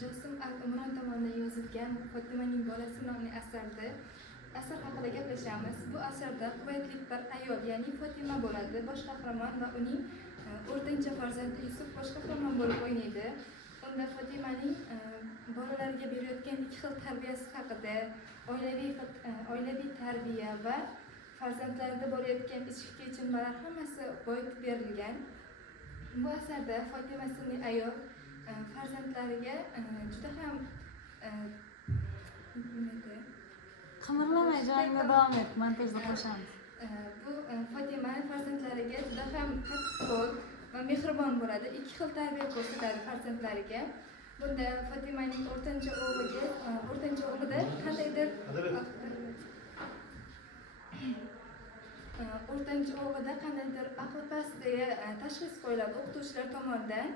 Josim Al-Imron tomonidan yozilgan Fotimaning bolasi nomli asarda asar haqida gaplashamiz. Bu asarda quvvatli bir ayol, ya'ni Fotima bo'ladi bosh qahramon va uning o'rtancha farzandi Yusuf bosh qahramon bo'lib o'ynaydi. Unda Fotimaning bolalarga berayotgan ikki xil tarbiyasi haqida, oilaviy tarbiya va farzandlarida bo'layotgan ichki kechinmalar hammasi boyitib berilgan. Bu asarda Fotima ismli ayol farzandlariga juda ham qimirlamay joyingda davom et, montajda qo'shamiz. Bu Fotima farzandlariga juda ham qattiqqo'l va mehribon bo'ladi. Ikki xil tarbiya ko'rsatadi farzandlariga. Bunda Fotimaning o'rtancha o'g'lida qandaydir aqli past deya tashxis qo'yiladi o'qituvchilar tomonidan.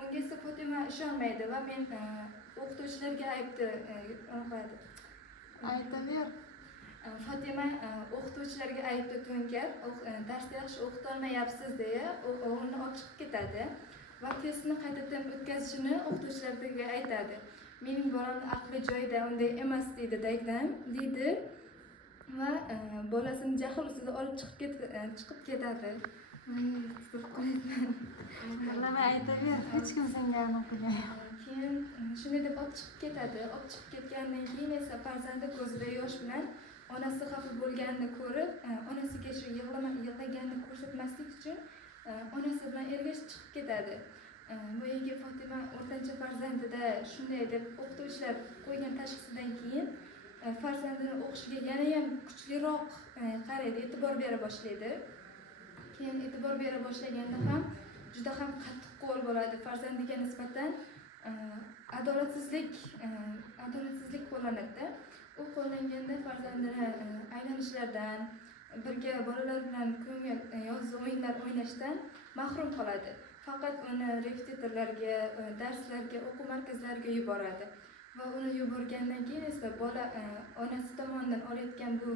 Unga esa Fotima ishonmaydi va men o'qituvchilarga Aytaver. Fotima o'qituvchilarga aybni to'nkab, darsda yaxshi o'qitolmayapsiz deya o'g'lini olib chiqib ketadi va testni qaytadan o'tkazishini o'qituvchilarga aytadi. Mening bolamning aqli joyida, unday emas deydi va bolasini jahl ustida olib chiqib ketadi. Qimirlamay aytaver, hech kim senga o'qigan. Keyin shunday deb olib chiqib ketadi. Olib chiqib ketgandan keyin esa farzandi ko'zida yosh bilan onasi xafa bo'lganini ko'rib, onasiga shu yig'laganini ko'rsatmaslik uchun onasi bilan ergashib chiqib ketadi. Bu yerga Fotima o'rtancha farzandida shunday deb o'qituvchilar qo'ygan tashxisidan keyin farzandini o'qishiga yana ham kuchliroq qaraydi, e'tibor bera boshlaydi. Keyin e'tibor bera boshlaganda ham juda ham qattiqqo'l bo'ladi. Farzandiga nisbatan adolatsizlik qo'llanadi. U qo'llanganda farzandini aylanishlardan, birga bolalar bilan ko'ngil yozgi o'yinlar o'ynashdan mahrum qoladi. Faqat uni repetitorlarga, darslarga, o'quv markazlariga yuboradi. Va uni yuborgandan keyin esa bola onasi tomonidan olayotgan bu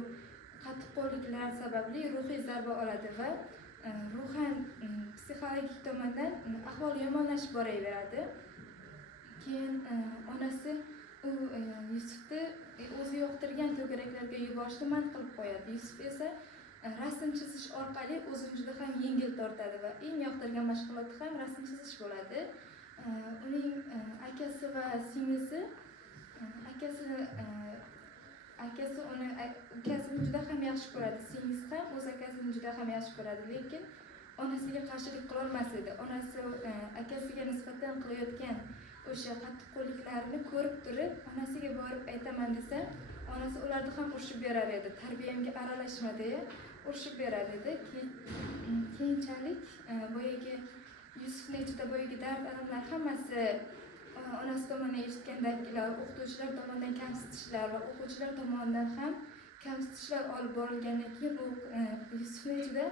qattiqqo'lliklar sababli ruhiy zarba oladi va ruhan, psixologik tomondan ahvoli yomonlashib boraveradi. Keyin onasi Yusufni o'zi yoqtirgan to'garaklarga yuborishni man qilib qo'yadi. Yusuf esa rasm chizish orqali o'zini juda ham yengil tortadi va eng yoqtirgan mashg'uloti ham rasm chizish bo'ladi. Uning akasi va singlisi akasi uni ukasini juda ham yaxshi ko'radi. Singlisi ham o'z akasini juda ham yaxshi ko'radi, lekin onasiga qarshilik qila olmas edi. Onasi akasiga nisbatan qilayotgan o'sha qattiqqo'lliklarni ko'rib turib, onasiga borib aytaman desa, onasi ularni ham urishib berar edi. Tarbiyamga aralashma deya urishib berar edi. Keyinchalik boyagi Yusufning ichida boyagi dard-alamlar hammasi onasi tomonidan eshitgandan keyin o'qituvchilar tomonidan kamsitishlar va o'quvchilar tomonidan ham kamsitishlar olib borilgandan keyin u Yusufning ichida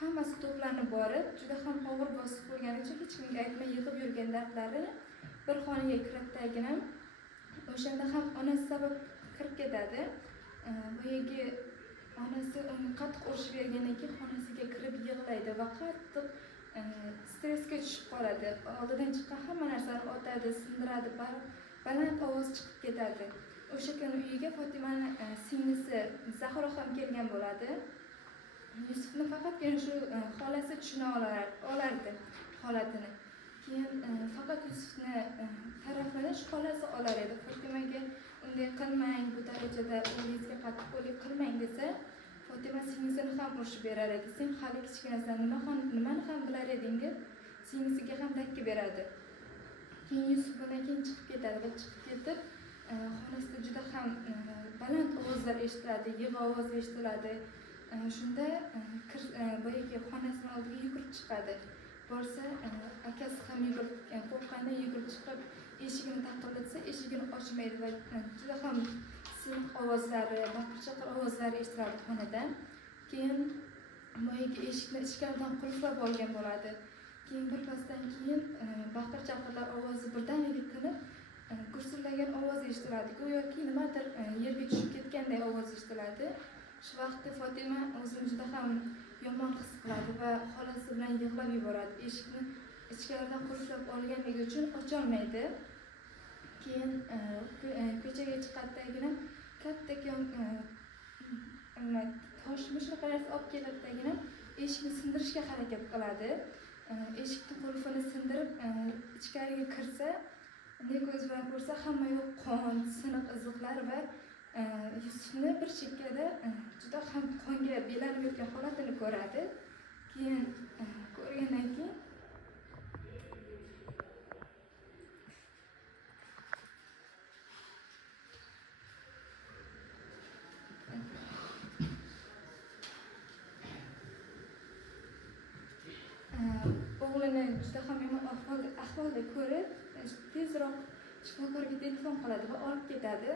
hammasi to'planib borib, juda ham og'ir bosib qo'ygani uchun hech kimga aytmay yig'ib yurgan dardlarini bir xonaga kiritdagina o'shanda ham onasi sabab kirib ketadi. Boyagi onasi uni qattiq urishib bergandan keyin xonasiga kirib yig'laydi va qattiq stressga tushib qoladi. Oldidan chiqqan hamma narsani otadi, sindiradi, baland ovoz chiqib ketadi. O'sha kuni uyiga Fotimaning singlisi Zahro ham kelgan bo'ladi. Yusufni faqatgina shu xolasi tushuna olardi holatini. Keyin faqat Yusufni tarafini shu xolasi olar edi. Fotimaga unday qilmang, bu darajada o'zingizga qattiqqo'llik qilmang desa, Fotima singlisini ham urishib berar edi. Sen hali kichkinasan, nimani ham bilar eding deb singlisiga ham dakki beradi. Keyin Yusuf bundan keyin chiqib ketadi va chiqib ketib, xonasida juda ham baland ovozlar eshitiladi, yig'i ovoz eshitiladi. Shunda boyagi xonasining oldiga yugurib chiqadi. Borsa, akasi ham qo'rqqandan yugurib chiqib, eshigini taqillatsa, eshigini ochmaydi va juda ham silq ovozlari, baqir-chaqir ovozlari eshitiladi xonadan. Keyin boyagi eshikni ichkaridan qulflab olgan bo'ladi. Keyin birpasdan keyin baqir-chaqirlar ovozi birdaniga tinib, gursillagan ovoz eshitiladi. Go'yoki nimadir yerga tushib ketganday ovoz eshitiladi. Shu vaqtda Fotima o'zini juda ham yomon his qiladi va xolasi bilan yig'lab yuboradi. Eshikni ichkaridan qulflab olganligi uchun ocholmaydi. keyin ko'chaga chiqadidagina kattakon toshmi shunaqa narsa olib keladidagina eshikni sindirishga harakat qiladi. Eshikni qulfini sindirib ichkariga kirsa, ko'z bilan ko'rsa hamma yoq qon, siniq iziqlar va Yusufni bir chekkada juda ham qonga belanib yotgan holatini ko'radi. Keyin ko'rgandan keyin o'g'lini juda ham yomon ahvolda ko'rib, tezroq shifokorga telefon qiladi va olib ketadi.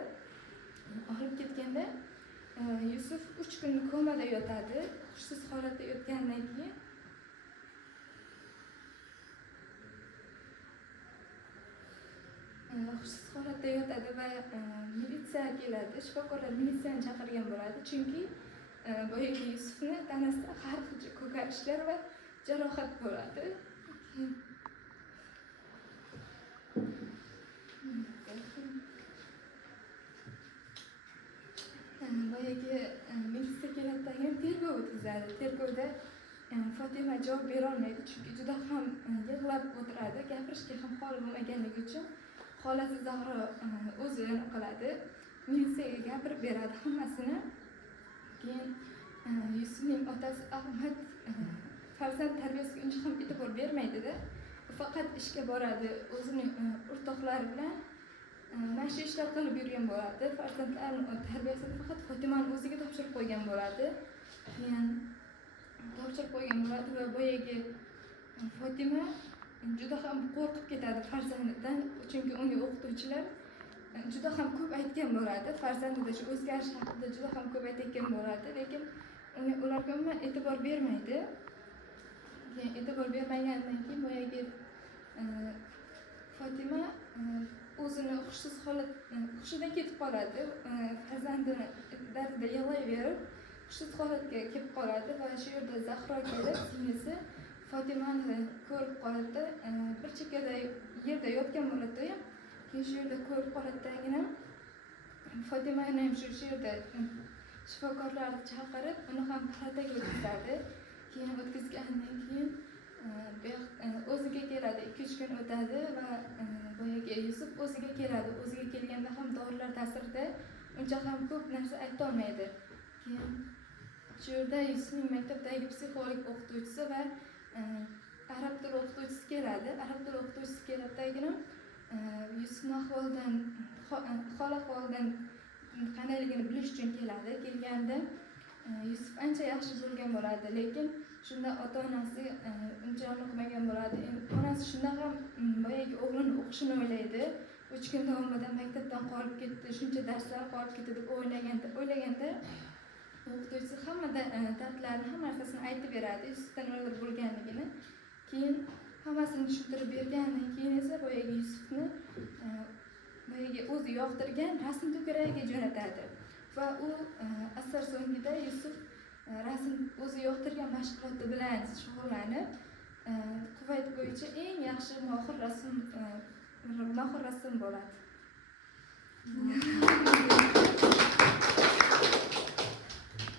Olib ketganda Yusuf 3 kun komada yotadi. Hushsiz holatda yotgandan keyin hushsiz holatda yotadi va militsiya keladi. Shifokorlar militsiyani chaqirgan bo'ladi, chunki boyagi Yusufni tanasida har xil ko'karishlar va jarohat bo'ladi. Boyagi militsiya keladidan keyin tergov o'tkazadi. Tergovda Fotima javob bera olmaydi, chunki juda ham yig'lab o'tiradi. Gapirishga ham holi bo'lmaganligi uchun xolasi Zahro o'zi qiladi. Militsiyaga gapirib beradi hammasini. Keyin Yusufning otasi Ahmad farzand tarbiyasiga uncha ham e'tibor bermaydi-da. Faqat ishga boradi, o'zining o'rtoqlari bilan mana shu ishlar qilib yurgan bo'ladi. Farzandlarning tarbiyasini faqat Fotimani o'ziga topshirib qo'ygan bo'ladi. Keyin topshirib qo'ygan bo'ladi va boyagi Fotima juda ham qo'rqib ketadi farzandidan, chunki unga o'qituvchilar juda ham ko'p aytgan bo'ladi. Farzandida shu o'zgarish haqida juda ham ko'p aytgan bo'ladi, lekin ularga umuman e'tibor bermaydi. Keyin e'tibor bermagandan keyin boyagi Fotima o'zini hushidan ketib qoladi. Farzandini dardida yig'layverib, hushsiz holatga kelib qoladi va shu yerda Zahro kelib, singlisi Fotimani ko'rib qoladi. Bir chekkada yerda yotgan bo'ladi. Keyin shu yerda ko'rib qoladidagina Fotimani ham shu yerda shifokorlarni chaqirib, uni ham palataga o'tkazadi. Keyin o'tkazgandan keyin o'ziga keladi. 2-3 kun o'tadi va boyagi Yusuf o'ziga keladi. O'ziga kelganda ham dorilar ta'sirida uncha ham ko'p narsa ayta olmaydi. Keyin shu yerda Yusufning maktabdagi psixolog o'qituvchisi va arab tili o'qituvchisi keladi. Arab tili o'qituvchisi keladidagina Yusufning ahvolidan, hol ahvolidan qandayligini bilish uchun keladi. Kelganda Yusuf ancha yaxshi bo'lgan bo'ladi, lekin shunda ota-onasi uncha yoqmagan bo'ladi. Onasi shunda ham boyagi o'g'lini o'qishini o'ylaydi. 3 kun davomida maktabdan qolib ketdi, shuncha darslar qolib ketdi deb o'ylaganda o'qituvchisi hamma dardlarni, hamma narsasini aytib beradi, Yusufdan nimalar bo'lganligini. Keyin hammasini tushuntirib bergandan keyin esa boyagi Yusufni boyagi o'zi yoqtirgan rasm to'garagiga jo'natadi. Va u asar so'ngida Yusuf rasm o'zi yoqtirgan mashg'uloti bilan shug'ullanib, Kuvayt bo'yicha eng yaxshi mohir rassom bo'ladi.